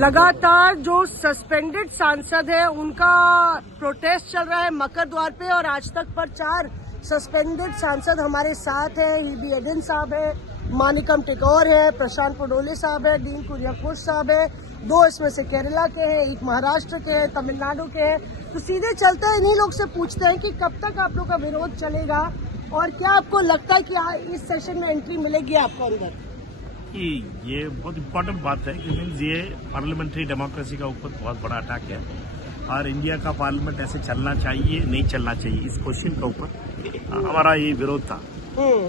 लगातार जो सस्पेंडेड सांसद है उनका प्रोटेस्ट चल रहा है मकर द्वार पे, और आज तक पर 4 सस्पेंडेड सांसद हमारे साथ हैं। हिबी एडन साहब है, मानिकम टिकौर है, प्रशांत पडोले साहब है, डीन कुरियाकोस साहब है, 2 इसमें से केरला के हैं, 1 महाराष्ट्र के हैं, तमिलनाडु के हैं। तो सीधे चलते हैं इन्हीं लोग से पूछते हैं कि कब तक आप लोग का विरोध चलेगा और क्या आपको लगता है कि इस सेशन में एंट्री मिलेगी आपको अंदर? कि ये बहुत इम्पोर्टेंट बात है कि मीन्स ये पार्लियामेंट्री डेमोक्रेसी का ऊपर बहुत बड़ा अटैक है और इंडिया का पार्लियामेंट ऐसे चलना चाहिए नहीं चलना चाहिए, इस क्वेश्चन के ऊपर हमारा ये विरोध था।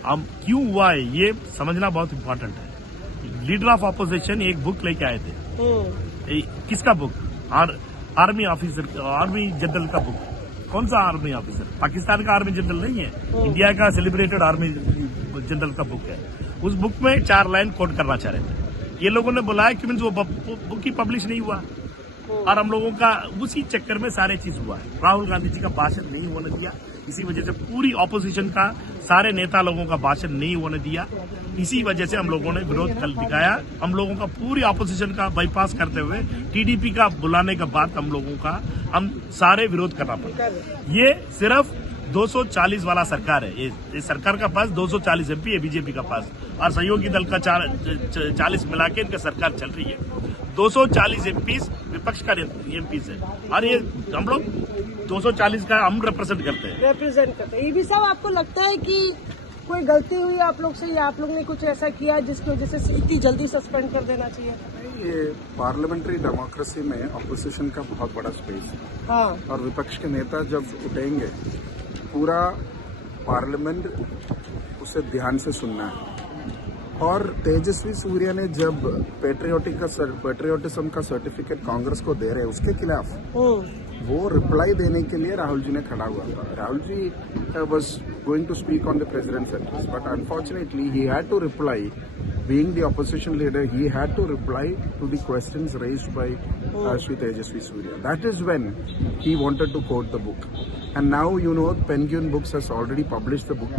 हम क्यों हुआ है ये समझना बहुत इम्पोर्टेंट है। लीडर ऑफ अपोजिशन एक बुक लेके आए थे। किसका book? Army officer, army general का बुक। कौन सा आर्मी ऑफिसर? पाकिस्तान का आर्मी जनरल नहीं है, इंडिया का सेलिब्रेटेड आर्मी जनरल का बुक है। उस बुक में 4 लाइन कोट करना चाह रहे थे। ये लोगों ने बुलाया कि मीन्स वो बुक ही पब्लिश नहीं हुआ और हम लोगों का उसी चक्कर में सारे चीज हुआ है। राहुल गांधी जी का भाषण नहीं होने दिया, इसी वजह से पूरी ऑपोजिशन का सारे नेता लोगों का भाषण नहीं होने दिया। इसी वजह से हम लोगों ने विरोध कल दिखाया। हम लोगों का पूरी ऑपोजिशन का बाईपास करते हुए टीडीपी का बुलाने के बाद हम सारे विरोध करना पड़ा। ये सिर्फ 240 वाला सरकार है। ये सरकार का पास 240 एमपी है बीजेपी का पास, और सहयोगी दल का 40 मिला के इनका सरकार चल रही है। 240 एमपीज विपक्ष का एमपीज है और ये हम लोग 240 का हम रिप्रेजेंट करते हैं। ये भी साहब, आपको लगता है कि कोई गलती हुई आप लोग से या आप लोग ने कुछ ऐसा किया जिसकी वजह से इतनी जल्दी सस्पेंड कर देना चाहिए? ये पार्लियामेंट्री डेमोक्रेसी में अपोजिशन का बहुत बड़ा स्पेस है। हाँ। और विपक्ष के नेता जब उठेंगे पूरा पार्लियामेंट उसे ध्यान से सुनना है। और तेजस्वी सूर्या ने जब पेट्रियोटिज्म का सर्टिफिकेट कांग्रेस को दे रहे उसके खिलाफ वो रिप्लाई देने के लिए राहुल जी ने खड़ा हुआ था। Rahul ji was going to speak on the President's address, but unfortunately he had to reply. Being the opposition leader, he had to reply to the questions raised by Shri Tejasvi Surya. That is when he wanted to quote the book. And now, you know, Penguin Books has already published the book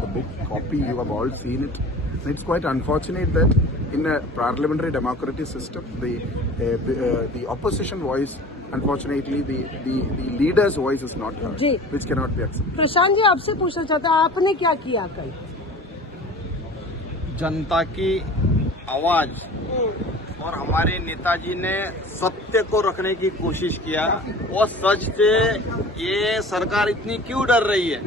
copy, you have all seen it. And it's quite unfortunate that in a parliamentary democratic system, the opposition voice, unfortunately, the leader's voice is not heard, which cannot be accepted. Prashant ji, आपसे पूछना चाहता है, आपने क्या किया कल? जनता की आवाज और हमारे नेताजी ने सत्य को रखने की कोशिश किया और सच से ये सरकार इतनी क्यों डर रही है?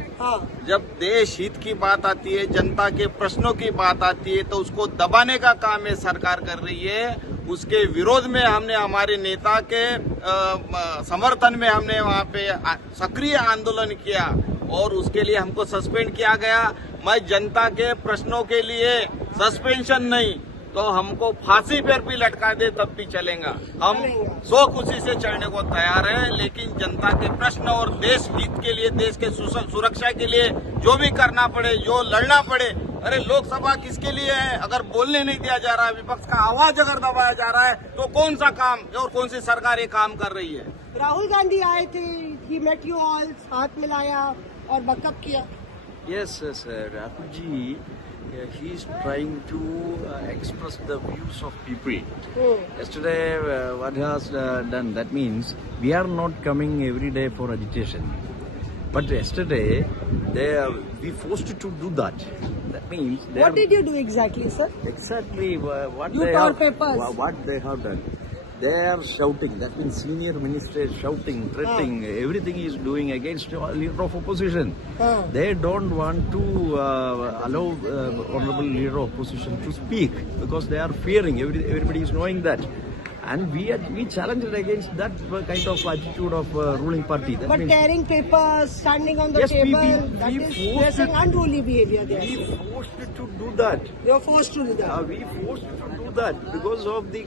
जब देश हित की बात आती है, जनता के प्रश्नों की बात आती है, तो उसको दबाने का काम ये सरकार कर रही है। उसके विरोध में हमने हमारे नेता के समर्थन में हमने वहाँ पे सक्रिय आंदोलन किया और उसके लिए हमको सस्पेंड किया गया। मैं जनता के प्रश्नों के लिए सस्पेंशन नहीं तो हमको फांसी पर भी लटका दे तब भी चलेगा। हम सो खुशी से चढ़ने को तैयार हैं, लेकिन जनता के प्रश्न और देश हित के लिए, देश के सुरक्षा के लिए जो भी करना पड़े, जो लड़ना पड़े। अरे लोकसभा किसके लिए है? अगर बोलने नहीं दिया जा रहा है, विपक्ष का आवाज अगर दबाया जा रहा है, तो कौन सा काम और कौन सी सरकार ये काम कर रही है? राहुल गांधी आए थे, ही मेट यू ऑल, हाथ मिलाया और बकअप किया। Yes, Rahul ji, he is trying to express the views of people. Yesterday, what he has done, that means we are not coming every day for agitation. But yesterday, we forced to do that. That means... What did you do exactly, sir? Exactly what you they tore have, papers. What they have done. They are shouting. That means senior minister is shouting, threatening. Everything is doing against the leader of opposition. They don't want to allow honorable leader of opposition to speak because they are fearing. Everybody is knowing that. And we challenged against that kind of attitude of ruling party. That but means, tearing papers, standing on the yes, table, that is unruly behavior there. We forced to do that. You are forced to do that. We forced to do that because of the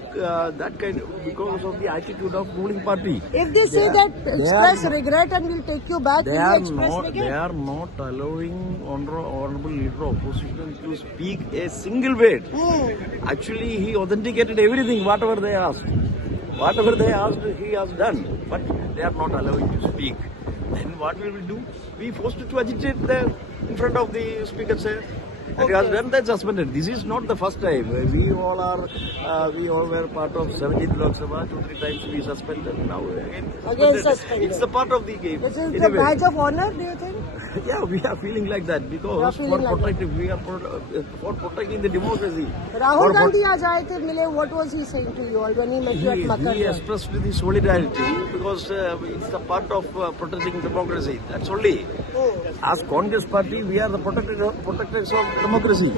because of the attitude of ruling party. If they say that express regret and will take you back, they are not allowing honorable leader of opposition to speak a single word. Actually, he authenticated everything, whatever they asked. Whatever they asked, he has done. But they are not allowing to speak. Then what we will do? We forced to agitate in front of the speaker, sir. And he was then suspended. This is not the first time. We all were part of 17th Lok Sabha. 2-3 times we suspended. Now again suspended. It's the part of the game. This is the Anyway, badge of honor, do you think? yeah, we are feeling like that because for protecting the democracy. Rahul Gandhi आज आए थे मिले. What was he saying to you all when he met you at He Makar? expressed the solidarity because it's the part of protecting democracy. That's only. As Congress party, we are the protectors of democracy.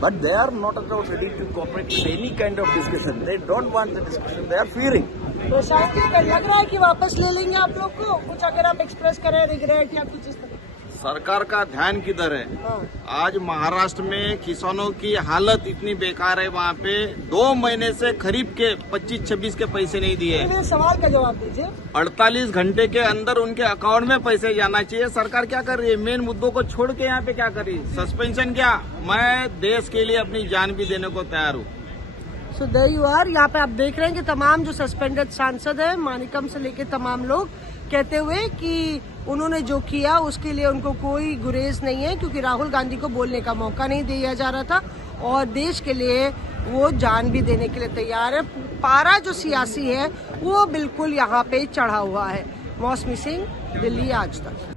But they are not at all ready to cooperate with any kind of discussion. They don't want the discussion. They are fearing. तो शायद लग रहा है कि वापस ले लेंगे आप लोग को कुछ अगर आप एक्सप्रेस करें रिग्रेट या कुछ इस तरह. सरकार का ध्यान किधर है? आज महाराष्ट्र में किसानों की हालत इतनी बेकार है, वहाँ पे 2 महीने से खरीफ के 25-26 के पैसे नहीं दिए. मेरे सवाल का जवाब दीजिए. 48 घंटे के अंदर उनके अकाउंट में पैसे जाना चाहिए. सरकार क्या कर रही है? मेन मुद्दों को छोड़ के यहाँ पे क्या कर रही है? सस्पेंशन क्या? मैं देश के लिए अपनी जान भी देने को तैयार हूँ. So there you are. यहाँ पे आप देख रहे हैं कि तमाम जो सस्पेंडेड सांसद है मानिकम से लेके तमाम लोग कहते हुए कि उन्होंने जो किया उसके लिए उनको कोई गुरेज नहीं है क्योंकि राहुल गांधी को बोलने का मौका नहीं दिया जा रहा था और देश के लिए वो जान भी देने के लिए तैयार है. पारा जो सियासी है वो बिल्कुल यहाँ पे चढ़ा हुआ है. मौसमी सिंह, दिल्ली आज तक.